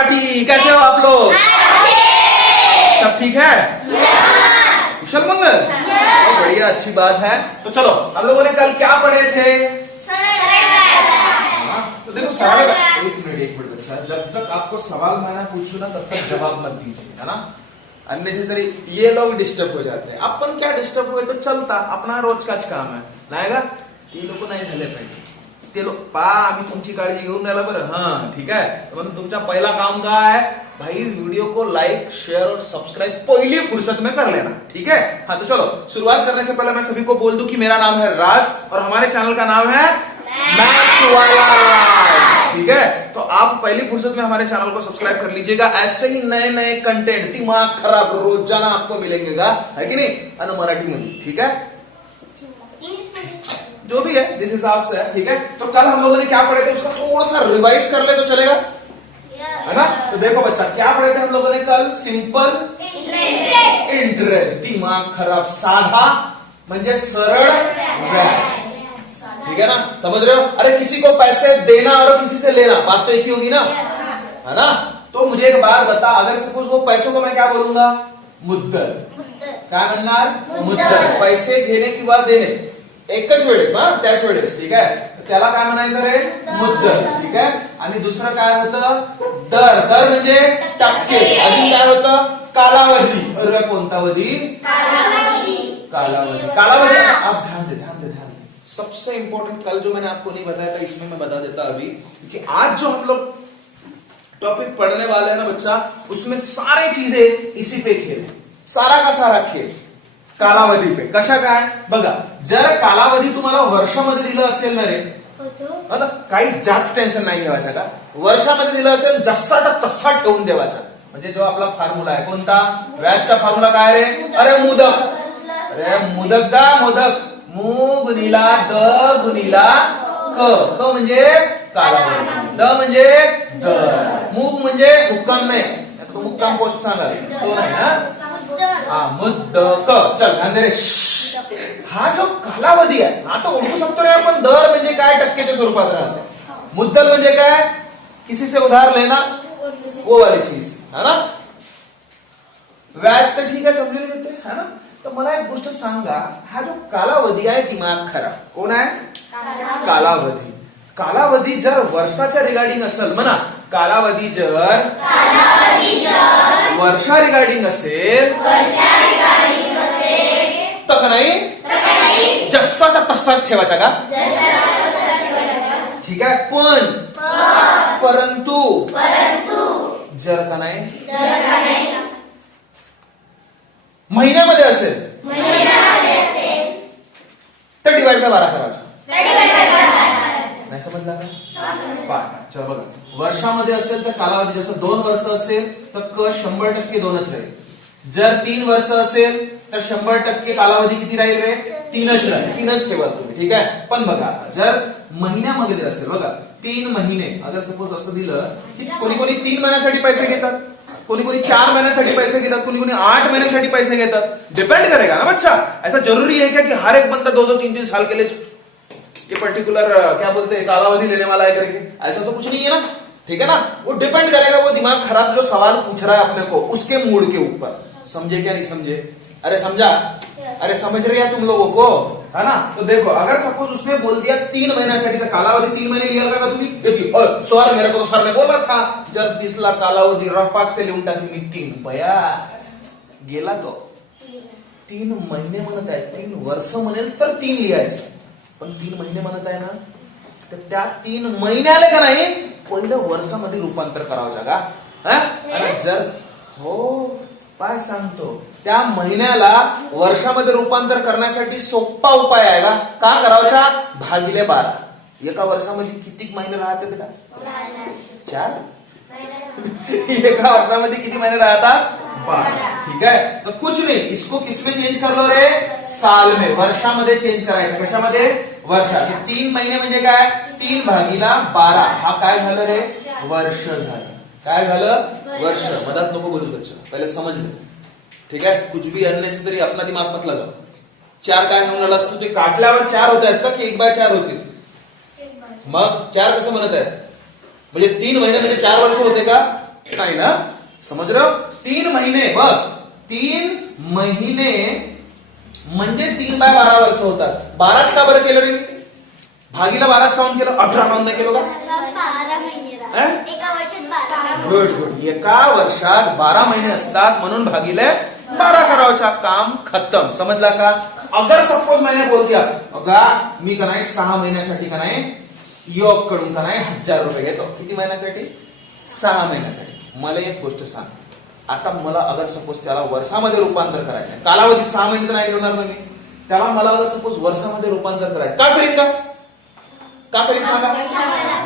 मराठी, कैसे हो आप लोग? सब ठीक है? कुशल मंगल? बहुत बढ़िया, अच्छी बात है। तो चलो, हम लोगों ने कल क्या पढ़े थे? तो देखो सवाल, एक मिनट बच्चा, जब तक आपको सवाल मैं पूछू ना तब तक जवाब मत दीजिए, है ना? अननेसेसरी ये लोग डिस्टर्ब हो जाते हैं। अपन क्या डिस्टर्ब हुए तो चलता, अपना रोजकाच काम आहे नाही का? ती लोक नाही झाले पाहिजे, ते लोक पा आम्ही तुमची काळजी घेऊन राहिला बरं। हाँ ठीक है, म्हणून तुमचा पहला काम क्या है भाई? वीडियो को लाइक शेयर और सब्सक्राइब पहली फुर्सत में कर लेना, ठीक है? हाँ तो चलो, शुरुआत करने से पहले मैं सभी को बोल दूं कि मेरा नाम है राज और हमारे चैनल का नाम है मैथ्स वाला राज, ठीक है? तो आप पहली फुर्सत में हमारे चैनल को सब्सक्राइब कर लीजिएगा। ऐसे ही नए नए कंटेंट दिमाग खराब रोजाना आपको मिलेंगे, है कि नहीं? अन मराठी में, ठीक है? जो भी है जिस हिसाब से है, ठीक है? तो कल हम लोगों ने क्या पढ़े थे उसका थोड़ा सा रिवाइज कर ले तो चलेगा, है ना? तो देखो बच्चा, क्या पढ़े थे हम लोगों ने कल? सिंपल इंटरेस्ट, दिमाग खराब, साधा म्हणजे सरळ व्याज, ठीक है ना? समझ रहे हो? अरे किसी को पैसे देना और किसी से लेना, बात तो एक ही होगी ना, है ना? तो मुझे एक बात बता, अगर सपोज वो पैसों को मैं क्या बोलूंगा? मुद्दल, काय म्हणणार? मुद्दल, पैसे घेणे किंवा देणे एकच वेळेस, हा त्याच वेळेस, ठीक आहे? त्याला काय म्हणायचं रे? मुद्दल, ठीक आहे? आणि दुसरं काय होतं? दर, दर म्हणजे टक्के, अजून काय होतं? कालावधी, अरे कोणता अवधी? कालावधी, कालावधी। आप ध्यान दे, ध्यान दे, ध्यान दे। सबसे इंपॉर्टेंट कल जो मैंने आपको नहीं बताया था, इसमें मैं बता देता अभी कि आज जो हम लोग टॉपिक पढ़ने वाले हैं ना बच्चा, उसमें सारी चीजें इसी पे खेल, सारा का सारा खेल कालावधी पे। कशा काय बघा, जर कालावधी तुम्हाला वर्षामध्ये दिलं असेल ना रे, आता काही जास्त टेन्शन नाही घ्यायचं का? वर्षामध्ये दिलं असेल जसाचा तसा ठेवून देवाचा, म्हणजे जो आपला फॉर्म्युला आहे कोणता? व्याजचा फॉर्म्युला काय रे? अरे मुदक, अरे मुदक दा मोदक, मु गुणिला द गुणिला क, क म्हणजे कालावधी, द म्हणजे दर, मुग म्हणजे मुक्काम नाही, तो मुक्काम पोस्ट सांगा तो नाही, हा मुद्दक। चल ध्यान दे रे, हा जो कालावधी आहे हा तो ओळखू शकतो रे आपण, दर म्हणजे काय? टक्केच्या स्वरूपात राहते। मुद्दल म्हणजे काय? किसी से उधार लेना, वो वाली चीज, है ना? व्याज तर ठीक आहे, समजून घेते, है ना? तर मला एक गोष्ट सांगा, हा जो कालावधी आहे दिमाग खराब, कोण आहे? कालावधी। कालावधी जर वर्षाच्या रिगार्डिंग असेल, म्हणा कालावधी जर वर्षा रिगार्डिंग असेल तर नाही जसाचा तसाच ठेवायचा का? ठीक आहे, पण परंतु जर का नाही महिन्यामध्ये असेल तर डिवाइड बाय 12 करायचं, नाही समजला का? चल बघा, वर्षामध्ये असेल तर कालावधी जसं 2 वर्ष असेल तर क 100% 2च राहील, जर 3 वर्ष असेल तर 100% कालावधी किती राहील रे? 3च राहील, 3च ठेवा तुम्ही, ठीक आहे? पण बघा आता जर महिन्यामध्ये असेल, बघा 3 महिने, अगर सपोज असं दिलं की कोणी कोणी 3 महिन्यासाठी पैसे घेतात, कोणी कोणी 4 महिन्यासाठी पैसे घेतात, कोणी कोणी 8 महिन्यासाठी पैसे घेतात, डिपेंड करेगा ना बच्चा। ऐसा जरूरी है क्या कि हर एक बंदा 2-2 3-3 साल के लिए ये पर्टिकुलर क्या बोलते हैं कालावधी लेने वाला है करके? ऐसा तो कुछ नहीं है ना, ठीक है ना? वो डिपेंड करेगा वो दिमाग खराब जो सवाल पूछ रहा है अपने को, उसके मूड के ऊपर। समझे क्या नहीं समझे? अरे समझा? अरे समझ रहे हैं तुम लोगों को, है ना? तो देखो, अगर सपोज उसने बोल दिया 3 महीन्यासाठी, तर कालावधी 3 महीने लिया का तुम्ही? देखिए सर मेरे को तो सर ने बोला था जब 20 लाख कालावधी रफाक से लिहून टाकी मी 3 रुपया गेला तो 3 महिने म्हणत आहे, 3 वर्ष म्हणेल तर 3 लिहायचं, पण 3 महिने म्हणत आहे ना, तर त्या 3 महिन्याला का नाही पहिलं वर्षामध्ये रूपांतर करावं का? आणि जर हो काय सांगतो, त्या महिन्याला वर्षामध्ये रूपांतर करण्यासाठी सोपा उपाय आहे का? का करावचा? भागिले 12। एका वर्षामध्ये किती महिने राहतात का? 4। एका वर्षामध्ये किती महिने राहतात? 12, ठीक है? तो कुछ नहीं, इसको किसमें चेंज कर लो रे? साल में, वर्षामध्ये चेंज करायचं। कशामध्ये? वर्षा। 3 महिने म्हणजे काय? 3 भागिला 12, हा काय झालं रे? वर्ष झालं। काय झालं? वर्ष। मदत नको बोलूस बच्चा, पहिले समझ ले, ठीक है? कुछ भी अननेसेसरी अपना दिमाग मत लगाओ। 4 काय होणार असतो? ते काटल्यावर 4 होत आहेत का की 1/4 होतील? मग 4 कसं म्हणत आहे? म्हणजे 3 महिने म्हणजे 4 वर्ष होते का? नाही ना? समज रहे हो? 3 महिने बघ, 3 महिने म्हणजे 3/12 वर्ष होतात. 12च का बरं केलं रे? भागीला 12च काऊन केलं? 18 काऊन नाही केलं का? 12 महिने राहतात. एका वर्षात 12. Good good. एका वर्षात 12 महिने असतात म्हणून भागीले 12 करावचा. काम खत्म. समजला का? अगर सपोज मैंने बोल दिया अगा मी का नाही 6 महिन्यासाठी का नाही योग कडून का नाही 1000 रुपये घेतो. किती महिन्यासाठी? 6 महिन्यासाठी. मला एक गोष्ट सांग, आता मला अगर सपोज त्याला वर्षामध्ये रूपांतर करायचं आहे, कालावधीत 6 महिने तर नाही ठेवणार ना मी, त्याला मला अगर सपोज वर्षामध्ये रूपांतर करायचं, का करीन का करीन सांगा?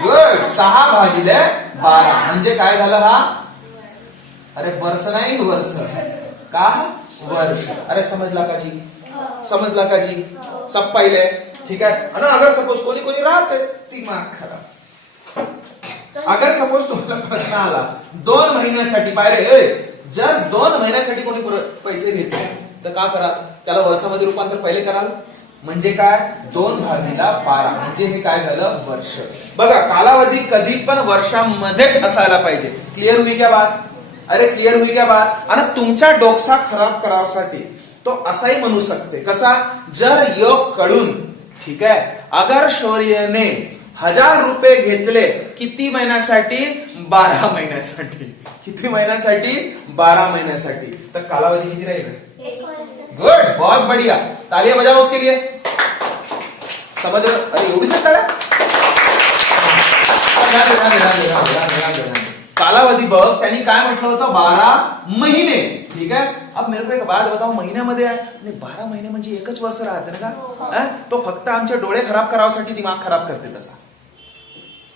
गुड. 6 भागिले 12 म्हणजे काय झालं हा? अरे वर्ष नाही, वर्ष का? वर्ष. अरे समजला का जी? समजला का जी? सब पाहिले? ठीक आहे. आणि अगर सपोज कोणी राहते दिमाग खराब, अगर सपोज तुम्हाला प्रश्न आला 2 महिन्यासाठी, पाहिजे जर 2 महिन्यासाठी कोणी पैसे घेतले तर का करा? त्याला वर्षामध्ये रूपांतर पहिले कराल. म्हणजे काय? 2 भागीला 12 म्हणजे हे काय झालं? वर्ष. बघा कालावधी कधी पण वर्षामध्येच असायला पाहिजे. क्लिअर हुई क्या बात? अरे क्लिअर हुई क्या बात? आणि तुमच्या डोकसा खराब करावासाठी तो असाही म्हणू शकते. कसा? जर योग कडून, ठीक आहे, अगर शौर्यने 1000 रुपये घेतले किती महिन्यासाठी? 12 महिन्यासाठी. किती महिन्यासाठी? 12 महिन्यासाठी. तर कालावधी किती राहील? गुड. बहुत बढ़िया. तालियां बजाओ उसके लिए. समझ रहे? अरे एवढीच काढा. कालावधी बघ, त्यांनी काय म्हटलं होतं? 12 महिने. ठीक है. अब मेरे को एक बात बताओ, महिन्यामध्ये आहे आणि 12 महिने म्हणजे एकच वर्ष राहते ना का? तो फक्त आमचे डोळे खराब करावासाठी दिमाग खराब करते तसा,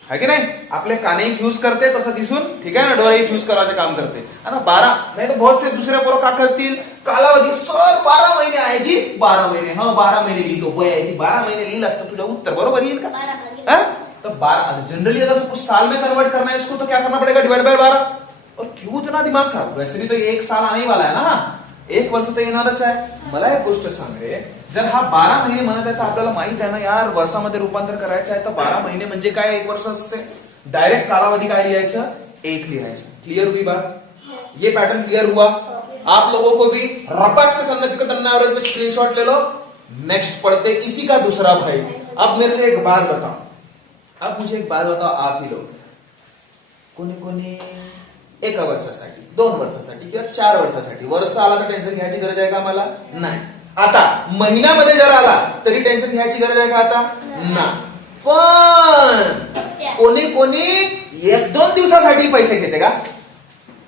है की नाही? आपले काने यूज करते तसं दिसून, ठीक आहे ना, डोळे यूज करायचे काम करते. आणि 12 नाही तर बहुत से दुसरे पोरं का करतील? कालावधी सर 12 महिने आहे जी, 12 महिने, हा 12 महिने लिहितो. बय आहे 12 महिने लिहिलं असतं तुझं उत्तर बरोबर येईल का? तो 12 जनरली अगर कुछ साल में कन्वर्ट करना है इसको तो क्या करना पड़ेगा? Divide by 12. और क्यों इतना दिमाग खराब? वैसे भी तो 1 साल आने वाला है ना, 1 वर्ष तो येणारच आहे. मला एक गोष्ट सांग रे, जर हा 12 महिने म्हणत आहे तर आपल्याला माहित आहे ना यार, वर्षामध्ये रूपांतर करायचं आहे तर 12 महिने म्हणजे काय? 1 वर्ष असते. डायरेक्ट कालावधी काय लिहायचं? 1 लिहायचं. क्लियर हुई बात? ये पैटर्न क्लियर हुआ? आप लोगों को भी रपक से संदर्भ तन्ना एवरेज में स्क्रीनशॉट ले लो. नेक्स्ट पढ़ते इसी का दूसरा भाई. अब मेरे को एक बात बताओ, अब मुझे एक बात बताओ, आप ही लोग कोणी 1 वर्षासाठी, 2 वर्षासाठी किंवा 4 वर्षासाठी, वर्ष आला तर टेन्शन घ्यायची गरज आहे का? मला नाही. आता महिन्यामध्ये जर आला तरी टेन्शन घ्यायची गरज आहे का? आता नाही. पण कोणी 1-2 दिवसासाठी पैसे घेते का?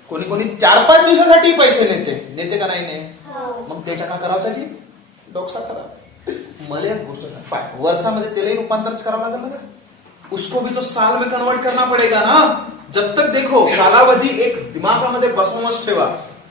कोणी 4-5 दिवसासाठी पैसे नेते का नाही? मग त्याच्या का करावचा जी? डोकसा खराब. मला एक गोष्ट सांग, वर्षामध्ये त्यालाही रूपांतरच करावं लागेल ना? उसको भी तो साल में कन्वर्ट करना पड़ेगा ना. जब तक देखो कालावधी एक दिमागामध्ये बसवूनच ठेवा.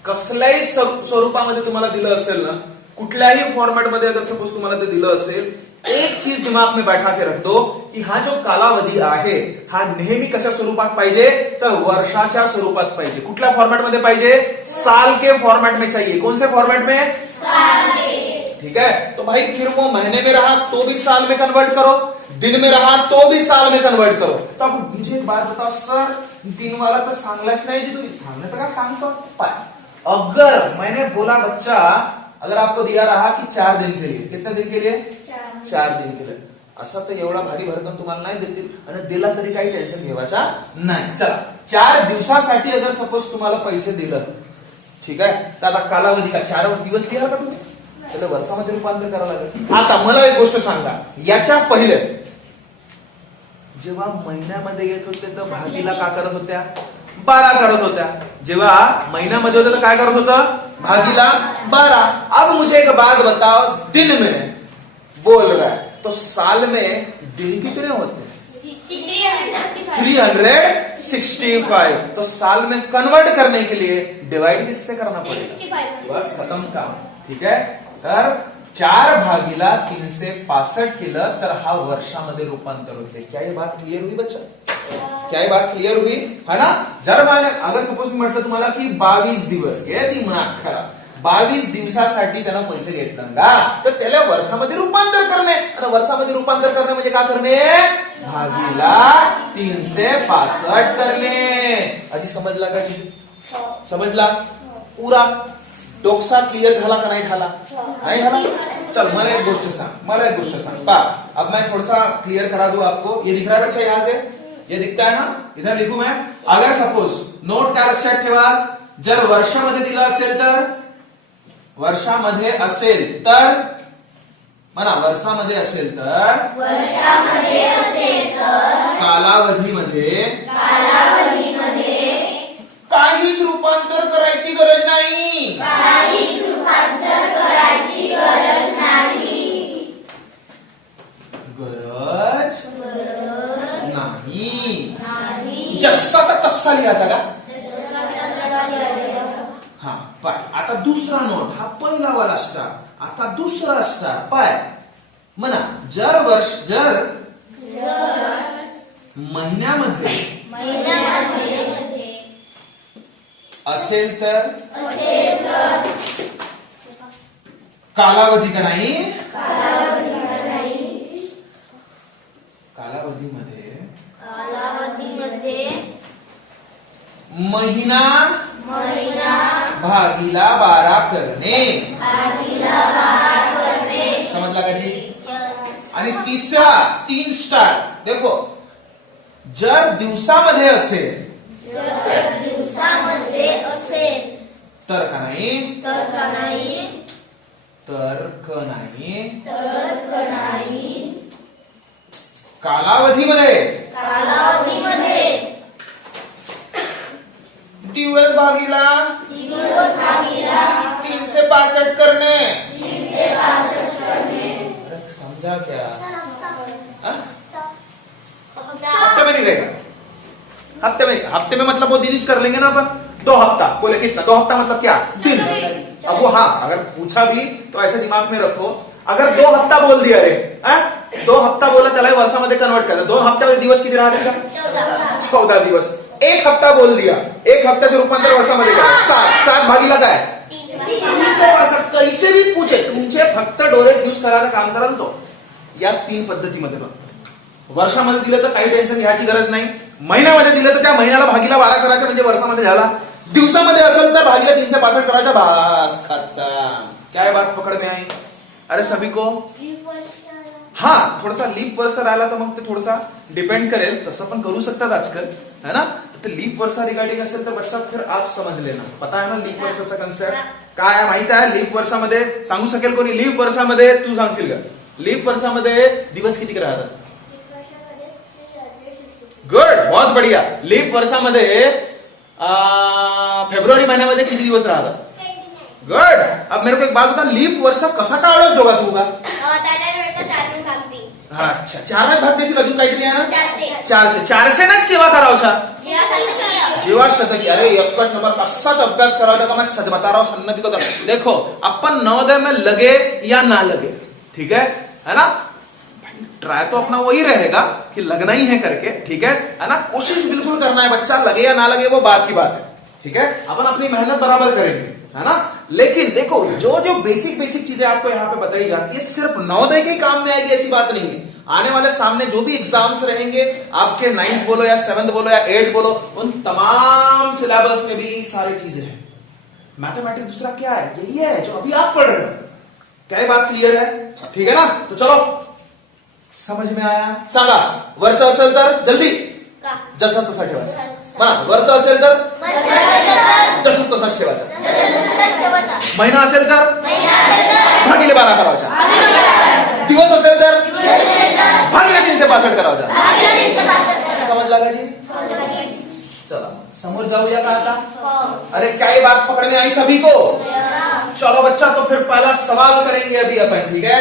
कसल्याही स्वरूपामध्ये तुम्हाला दिलं असेल ना, कुठल्याही फॉर्मॅटमध्ये अगर सपोज तुम्हाला ते दिलं असेल, एक चीज दिमाग में बैठा के रख दो की हा जो कालावधी आहे हा नेहमी कशा स्वरूपात पाहिजे? तर वर्षाच्या स्वरूपात पाहिजे. कुठल्या फॉर्मॅटमध्ये पाहिजे? साल के फॉर्मेट में चाहिए. कौन से फॉर्मेट में? साल के. ठीक है. तो भाई फिर वो महीने में रहा तो भी साल में कन्वर्ट करो, दिन में रहा तो भी साल में कन्वर्ट करो. तो अब मुझे एक बात बताओ सर, दिन वाला तो सांगलाच नाही जी, तुम्ही थांबले तर का सांगतो? अगर मैंने बोला बच्चा, अगर आपको दिया रहा कि 4 दिन के लिए, कितने दिन के लिए? 4 दिन के लिए. असा तर एवढा भारी भरकम तुम्हाला नाही देतील आणि दिला तरी काही टेन्शन घेवायचा नाही. चला 4 दिवसासाठी अगर सपोज तुम्हाला पैसे दिलं, ठीक आहे, तर आता कालावधी का 4 दिवस लिहा का तुम्ही? त्याला वर्षामध्ये रूपांतर करावं लागेल. आता मला एक गोष्ट सांगा, याच्या पहिले जेव्हा महिन्यामध्ये येत होते तर भागीला का करत होत्या? 12 करत होत्या. जेव्हा महिन्यामध्ये होते तर काय करत होतं? भागीला 12. अब मुझे एक बात बताओ, दिन में बोल रहा है तो साल में दिन कितने होते हैं? 365. तो साल में कन्वर्ट करने के लिए डिवाइड किससे करना पड़ेगा? बस खत्म काम. ठीक है. तर 4 भागीला 365 केलं तर हा वर्षामध्ये रूपांतर होते. क्या ये बात क्लियर हुई बच्चा? क्या ये बात क्लियर हुई है ना? जर मैंने अगर सपोज मी म्हटलं तुम्हाला की 22 दिवस, घे दिमाग खराब, 22 दिवसासाठी त्यानं पैसे घेतलं का तर त्याला वर्षामध्ये रूपांतर करणे आणि वर्षामध्ये रूपांतर करणे म्हणजे काय करणे भागीला 365 करणे आधी समजला का जी समजला पूरा डोकसा क्लियर झाला का नाही झाला नहीं झाला चल मला एक गोष्ट सांग पा अब मैं थोड़ा सा क्लियर करा दूं आपको ये दिख रहा है बच्चा यहाँ से ये दिखता है ना इधर लिखू मैं अगर सपोज नोट काय लक्षात ठेवा जर वर्षामध्ये दिलं असेल तर म्हणा वर्षामध्ये असेल तर कालावधीमध्ये काहीच रूपांतर करायची गरज नाही गरज नाही जसाचा तसा लिहायचा का हा पाय आता दुसरा नोट हा पहिला वाला स्टार आता दुसरा स्टार पाय म्हणा जर महिन्यामध्ये असेल तर कालावधी का नाही कालावधीमध्ये महिना भागीला 12 करणे समजला का जी आणि तिसरा 3 स्टार देखो जर दिवसामध्ये असेल तर का नाही कालावधीमध्ये दिवस भागीला 365 करणे समझा क्या हफ्ते में नहीं रहेगा हफ्ते में मतलब वो दिन कर लेंगे ना अपन 2 हफ्ता बोले कितना 2 हफ्ता मतलब क्या दिन अब वो हाँ अगर पूछा भी तो ऐसे दिमाग में रखो अगर 2 हफ्ता बोल दिया रे 2 हफ्ता बोला त्याला वर्षामध्ये कन्वर्ट करा 2 हफ्त्यामध्ये दिवस किती राहतील का 14 दिवस 1 हफ्ता बोल दिया 1 हफ्त्याचे रूपांतर वर्षामध्ये करा 7 भागीला काय 365 कैसे भी पूछे तुमचे फक्त डोळे यूज करायला काम कराल तो या 3 पद्धतीमध्ये वर्षामध्ये दिलं तर काही टेन्शन घ्यायची गरज नाही महिन्यामध्ये दिलं तर त्या महिन्याला भागीला 12 करायचं म्हणजे वर्षामध्ये झाला दिवसामध्ये असेल तर भागीला 365 करायचा बस खत्म क्या है बात पकड़ में आई अरे सभी को हाँ थोडासा लीप वर्ष राहिला तर मग ते थोडासा डिपेंड करेल तसं पण करू शकतात आजकाल है ना तर लीप वर्षा रिगार्डिंग असेल तर बच्चा फिर आप समझ लेना पता है ना लीप वर्षाचा कन्सेप्ट काय आहे माहित आहे लीप वर्षामध्ये सांगू शकेल कोणी लीप वर्षामध्ये तू सांगशील का लीप वर्षामध्ये दिवस किती राहतात गुड बहुत बढ़िया लीप वर्षामध्ये फेब्रुवारी महिन्यामध्ये किती दिवस राहतात गुड अब मेरे को एक बात बता लीप वर्ष कसा का ओळखतो का तू का अच्छा 4 भाग देशील अजून काहीतरी आहे ना 400 नाच केव्हा करावचा जेव्हा शतकी अरे एकच नंबर कसाच अभ्यास करावचा का मैं सच बता रहा हूं सन्नती को देखो अपन नवोदय में लगे या ना लगे ठीक है ना ट्राई तो अपना वही रहेगा कि लगना ही है करके ठीक है ना कोशिश बिल्कुल करना है बच्चा लगे या ना लगे वो बात की बात है ठीक है अपन अपनी मेहनत बराबर करेंगे है ना लेकिन देखो जो जो बेसिक चीजें आपको यहाँ पे बताई जाती है सिर्फ नवोदय के काम में आएगी ऐसी बात नहीं है आने वाले सामने जो भी एग्जाम्स रहेंगे आपके 9th बोलो या 7th बोलो या 8th बोलो उन तमाम सिलेबस में भी सारी चीजें हैं मैथमेटिक्स दूसरा क्या है यही है जो अभी आप पढ़ रहे हो क्या बात क्लियर है ठीक है ना तो चलो समझ में आया सांगा वर्ष असेल तर जल्दी जसं तसा ठेवायचा म्हणा वर्ष असेल तर जसं तसाच ठेवायचा महिना असेल तर भागीले 12 करायचा दिवस असेल तर भागीले 365 करायचा समजला का जी चला समोर जाऊया का आता अरे क्या ये बात पकड़ में आई सभी को चलो बच्चा तो फिर पहला सवाल करेंगे अभी अपन ठीक है